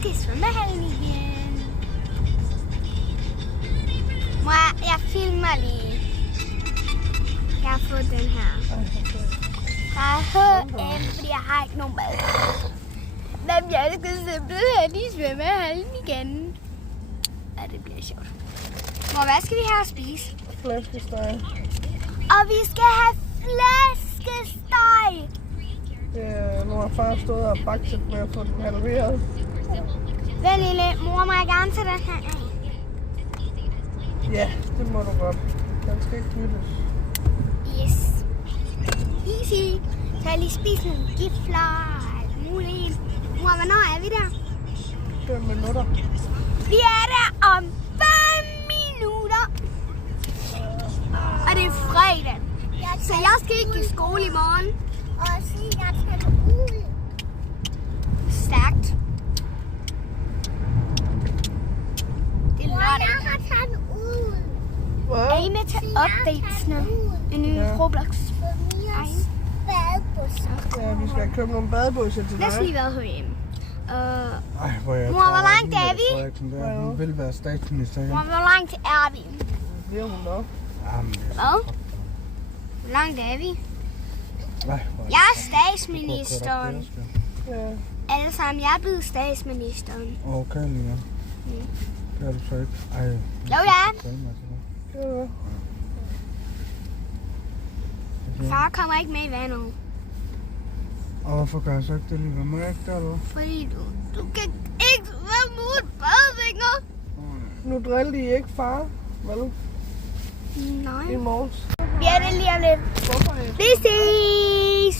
skal i svømmehallen igen. Mor, jeg filmer lige. Jeg har fået den her. Der er H&M, fordi jeg har ikke nogen mad. Men jeg skal simpelthen i svømmehallen igen. Ja, det bliver sjovt. Mor, hvad skal vi have at spise? Flæskesteg. Og vi skal have flæskesteg. Nu har far stået og bakset med at få den halveret. Vel, lille mor, må jeg gerne tage den her af? Ja, det må du godt. Den skal ikke knyttes. Yes. Easy. Så jeg lige spise nogle gifler og alt muligt. Mor, hvornår er vi der? 5 minutter. Vi er der om 5 minutter. Og det er fredag. Så jeg skal ikke i skole i morgen. Og sige, jeg skal ud. Stærkt. Det er Mor, lørdag. jeg har taget ud. Er I med til updatesne? En ny Ja. Roblox. For Mias badebusser. Ja, vi skal købe nogle badebukser til Lad os dig. lige være herhjemme. Ej, hvor jeg Mor, hvor langt er vi? Hun vil være statsminister igen. Mor, hvor langt er vi? Det bliver hun nok. Jamen, det er Hvad? Hvor langt er vi? Ej, Jeg er statsministeren. Ja. Alle sammen, jeg er blevet statsministeren. Okay, Lina. Det er du så ikke. Ej. Jo, ja. Ja. Far kommer ikke med i vandet. Og hvorfor gør jeg så ikke det, Lina? Må jeg ikke det, eller hvad? Fordi du kan ikke svømme uden badevinger. Nu driller de ikke far, vel? Nej. I morges. Vi er det lige om lidt. Hvorfor ikke? Vi ses!